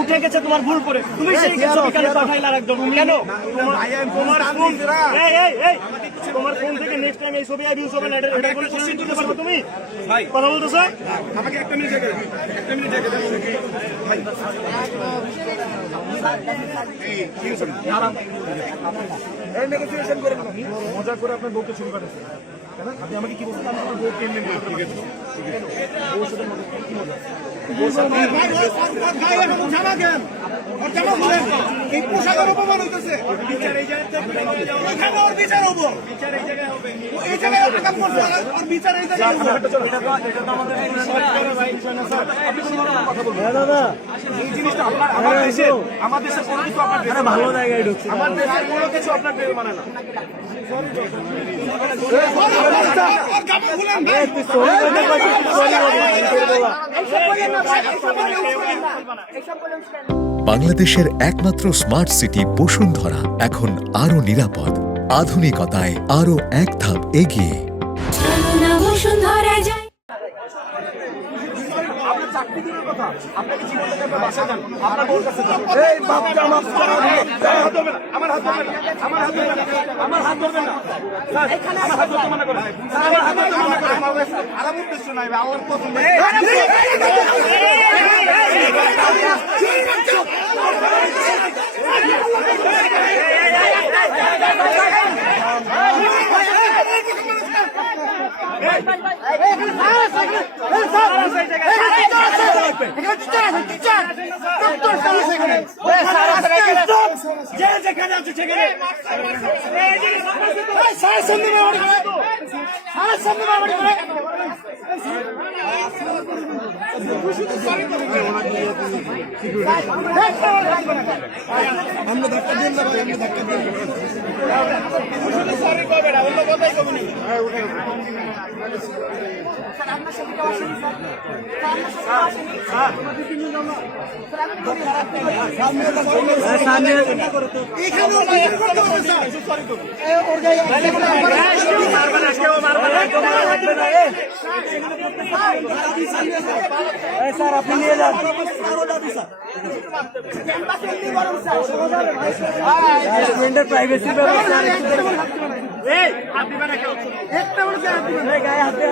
উঠে গেছে তোমার ভুল করে, তুমি সেই বিকালে পাঠাইলা একদম কেন? তোমার ফোন থেকে নেক্সট টাইম এই ছবি ইউজ হবে না, এটা কোনো কোশ্চেন দিতে পারবে তুমি? কথা বলতেছো? আমাকে একটা মিনিট দেখে ভাই এই নেগোসিয়েশন করে মজা করে আপনার বউকে শুরু করেছেন। আপনি আমাকে কি বলছেন? আমার বউ কেমনে ঠিক আছে ওর সাথে কি মজা? এই পোশাকের অপমান হইতেছে, বিচার এই জায়গায় ওর বিচার হবো, বিচার এই জায়গায় হবে, এই জায়গায় আগাম করছে আর বিচার এই জায়গায় হবে। এটা তো আমাদের আপনি কোনো কথা বলবেন না দাদা। এই জিনিসটা আপনার আমার দেশে কোনো কিছু আপনার ভালো জায়গায় ঢুকছে, আমার দেশে কোনো কিছু আপনার মানে না। বাংলাদেশের একমাত্র স্মার্ট সিটি বসুন্ধরা এখন আরো নিরাপদ, আধুনিকতায় আরো এক ধাপ এগিয়ে। আমরা ধাক্কা দিন না ভাই, আমরা ধাক্কা দিন সরি কবে না অন্য কথাই কবে না। স্যার আপনি নিয়ে যান, প্রাইভেসি ব্যবস্থা গায়ে হাতে